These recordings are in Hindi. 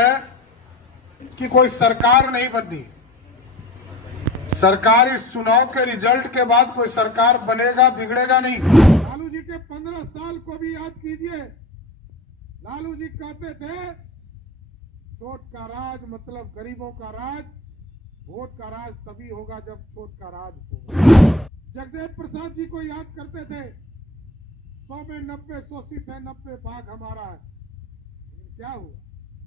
है कि कोई सरकार नहीं बननी। सरकार इस चुनाव के रिजल्ट के बाद कोई सरकार बनेगा, बिगड़ेगा नहीं। लालू जी के 15 साल को भी याद कीजिए। लालू जी कहते थे छोट का राज मतलब गरीबों का राज, वोट का राज तभी होगा जब छोट का राज होगा। जगदेव प्रसाद जी को याद करते थे 100 में 90 शोषित है, 90 भाग हमारा है। लेकिन क्या हुआ?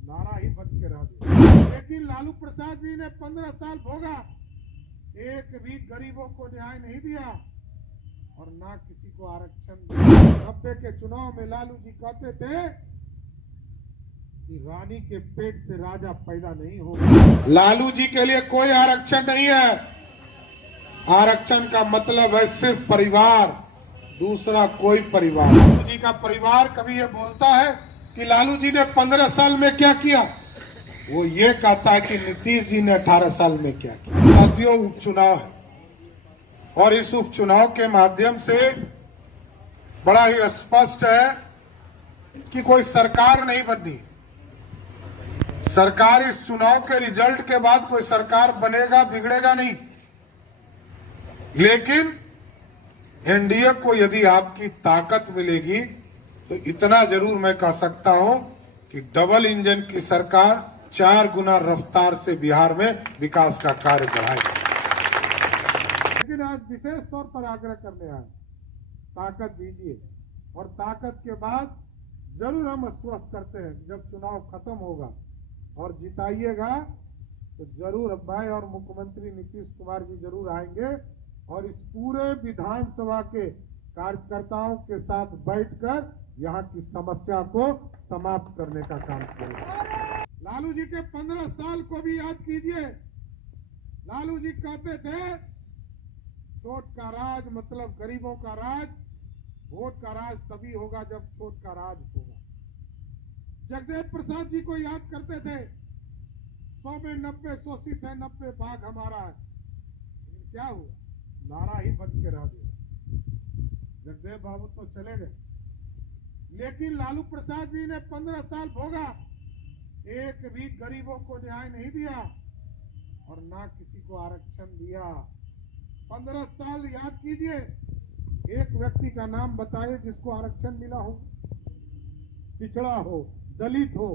नारा ही बन के रह गया। लेकिन लालू प्रसाद जी ने 15 साल भोगा, एक भी गरीबों को न्याय नहीं दिया और ना किसी को आरक्षण दिया। 90 के चुनाव में लालू जी कहते थे कि रानी के पेट से राजा पैदा नहीं होगा। लालू जी के लिए कोई आरक्षण नहीं है। आरक्षण का मतलब है सिर्फ परिवार, दूसरा कोई परिवार। लालू जी का परिवार कभी ये बोलता है कि लालू जी ने 15 साल में क्या किया, वो ये कहता है कि नीतीश जी ने 18 साल में क्या किया। साथियों, उपचुनाव है और इस उपचुनाव के माध्यम से बड़ा ही स्पष्ट है कि कोई सरकार नहीं बननी। सरकार इस चुनाव के रिजल्ट के बाद कोई सरकार बनेगा, बिगड़ेगा नहीं। लेकिन एनडीए को यदि आपकी ताकत मिलेगी तो इतना जरूर मैं कह सकता हूं कि डबल इंजन की सरकार 4 गुना रफ्तार से बिहार में विकास का कार्य बढ़ाएगी। लेकिन आज विशेष तौर पर आग्रह करने आए, ताकत दीजिए। और ताकत के बाद जरूर हम आश्वस्त करते हैं जब चुनाव खत्म होगा और जिताइएगा तो जरूर मैं और मुख्यमंत्री नीतीश कुमार जी जरूर आएंगे और इस पूरे विधानसभा के कार्यकर्ताओं के साथ बैठकर यहाँ की समस्या को समाप्त करने का काम करेंगे। लालू जी के 15 साल को भी याद कीजिए। लालू जी कहते थे छोट का राज मतलब गरीबों का राज, वोट का राज तभी होगा जब छोट का राज होगा। जगदेव प्रसाद जी को याद करते थे 100 में 90 शोषित है, 90 भाग हमारा है। लेकिन क्या हुआ? नारा ही बन के रह गया। जगदेव बाबू तो चले गए, लेकिन लालू प्रसाद जी ने 15 साल भोगा, एक भी गरीबों को न्याय नहीं दिया और ना किसी को आरक्षण दिया। 15 साल याद कीजिए, एक व्यक्ति का नाम बताइए जिसको आरक्षण मिला हो, पिछड़ा हो, दलित हो,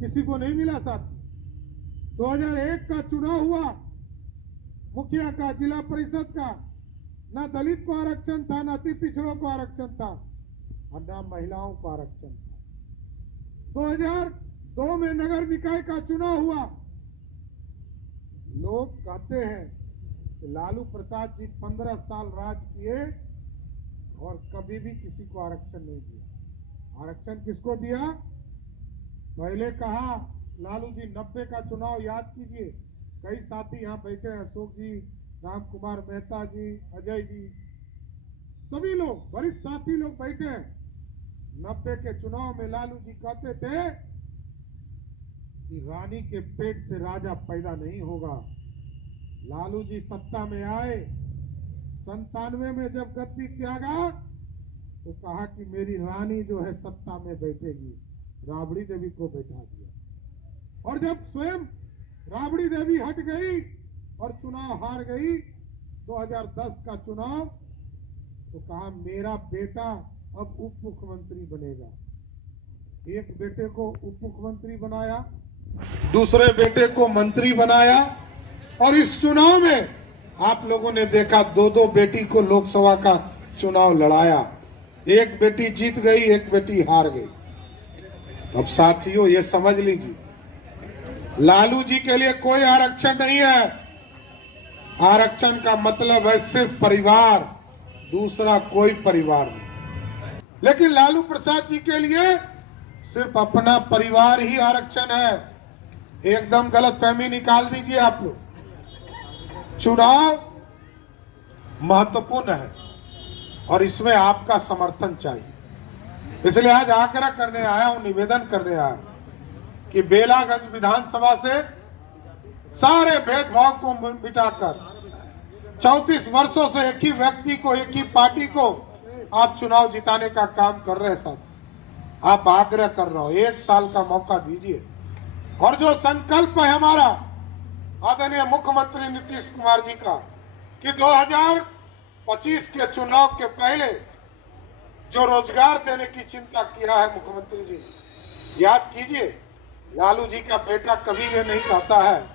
किसी को नहीं मिला। साथी 2001 का चुनाव हुआ, मुखिया का, जिला परिषद का, ना दलित को आरक्षण था, ना अति पिछड़ों को आरक्षण था और ना महिलाओं को आरक्षण था। 2002 में नगर निकाय का चुनाव हुआ। लोग कहते हैं कि लालू प्रसाद जी 15 साल राज किए और कभी भी किसी को आरक्षण नहीं दिया। आरक्षण किसको दिया? पहले कहा लालू जी 90 का चुनाव याद कीजिए, कई साथी यहाँ बैठे हैं, अशोक जी, राम कुमार मेहता जी, अजय जी, सभी लोग वरिष्ठ साथी लोग बैठे हैं। 90 के चुनाव में लालू जी कहते थे कि रानी के पेट से राजा पैदा नहीं होगा। लालू जी सत्ता में आए, 97 में जब गद्दी त्यागा तो कहा कि मेरी रानी जो है सत्ता में बैठेगी, राबड़ी देवी को बैठा दिया। और जब स्वयं राबड़ी देवी हट गई और चुनाव हार गई 2010 का चुनाव, तो कहा मेरा बेटा अब उप मुख्यमंत्री बनेगा। एक बेटे को उप मुख्यमंत्री बनाया, दूसरे बेटे को मंत्री बनाया और इस चुनाव में आप लोगों ने देखा 2-2 बेटी को लोकसभा का चुनाव लड़ाया। एक बेटी जीत गई, एक बेटी हार गई। अब साथियों ये समझ लीजिए, लालू जी के लिए कोई आरक्षण नहीं है। आरक्षण का मतलब है सिर्फ परिवार, दूसरा कोई परिवार नहीं। लेकिन लालू प्रसाद जी के लिए सिर्फ अपना परिवार ही आरक्षण है। एकदम गलत फहमी निकाल दीजिए आप लोग। चुनाव महत्वपूर्ण है और इसमें आपका समर्थन चाहिए। इसलिए आज आग्रह करने आया हूं, निवेदन करने आया कि बेलागंज विधानसभा से सारे भेदभाव को मिटाकर 34 वर्षों से एक ही व्यक्ति को, एक ही पार्टी को आप चुनाव जिताने का काम कर रहे हैं। साथ आप आग्रह कर रहे हो, 1 साल का मौका दीजिए। और जो संकल्प है हमारा आदरणीय मुख्यमंत्री नीतीश कुमार जी का कि 2025 के चुनाव के पहले जो रोजगार देने की चिंता किया है मुख्यमंत्री जी, याद कीजिए लालू जी का बेटा कभी ये नहीं कहता है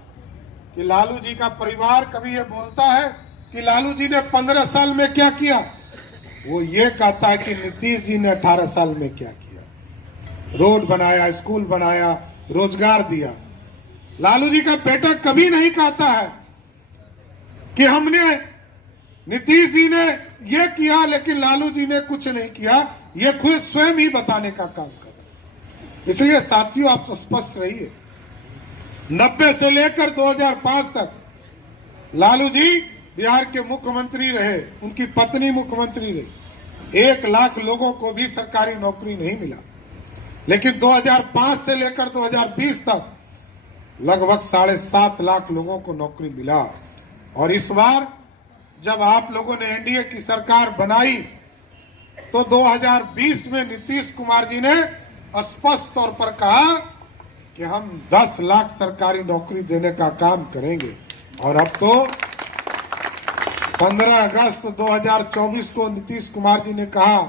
कि लालू जी का परिवार कभी ये बोलता है कि लालू जी ने 15 साल में क्या किया। वो ये कहता है कि नीतीश जी ने 18 साल में क्या किया, रोड बनाया, स्कूल बनाया, रोजगार दिया। लालू जी का बेटा कभी नहीं कहता है कि हमने नीतीश जी ने ये किया लेकिन लालू जी ने कुछ नहीं किया। ये खुद स्वयं ही बताने का काम कर रहे। इसलिए साथियों आप स्पष्ट रहिए, 90 से लेकर 2005 तक लालू जी बिहार के मुख्यमंत्री रहे, उनकी पत्नी मुख्यमंत्री रही। 1 लाख लोगों को भी सरकारी नौकरी नहीं मिला, लेकिन 2005 से लेकर 2020 तक लगभग 7.5 लाख लोगों को नौकरी मिला। और इस बार जब आप लोगों ने एनडीए की सरकार बनाई तो 2020 में नीतीश कुमार जी ने स्पष्ट तौर पर कहा कि हम 10 लाख सरकारी नौकरी देने का काम करेंगे। और अब तो 15 अगस्त 2024 को नीतीश कुमार जी ने कहा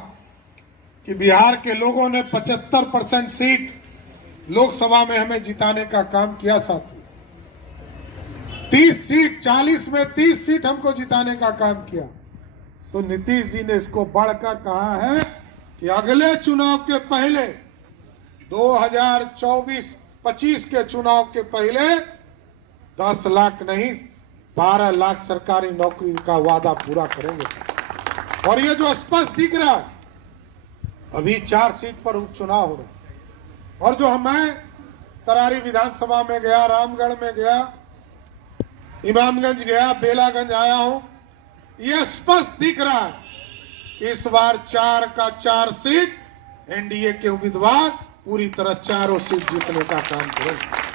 कि बिहार के लोगों ने 75% सीट लोकसभा में हमें जिताने का काम किया। साथियों 30 सीट, 40 में 30 सीट हमको जिताने का काम किया। तो नीतीश जी ने इसको बढ़कर कहा है कि अगले चुनाव के पहले 2024-25 के चुनाव के पहले 10 लाख नहीं 12 लाख सरकारी नौकरी का वादा पूरा करेंगे। और ये जो स्पष्ट दिख रहा है, अभी 4 सीट पर उपचुनाव हो रहा है। और जो मैं तरारी विधानसभा में गया, रामगढ़ में गया, इमामगंज गया, बेलागंज आया हूं, यह स्पष्ट दिख रहा है कि इस बार 4 का 4 सीट एनडीए के उम्मीदवार पूरी तरह चारों सीट जीतने का काम करेंगे।